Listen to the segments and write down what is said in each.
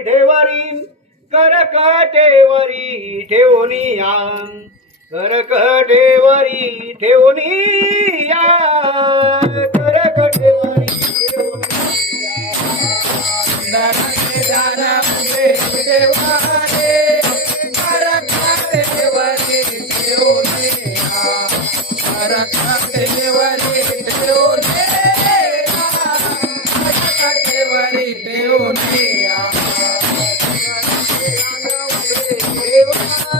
विठेवरी करकटेवरी ठेवनिया करकटेवरी ठेवनिया करकटेवरी ठेवनिया Deva oh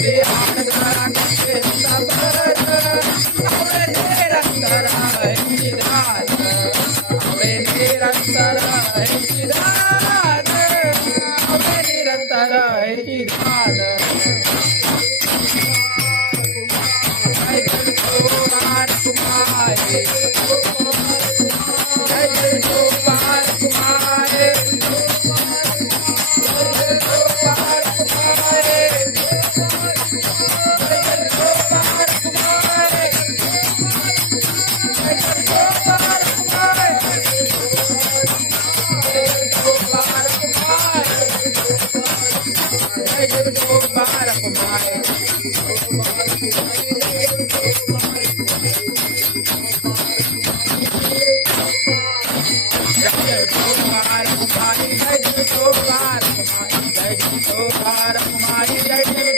Yeah. ที่ Jai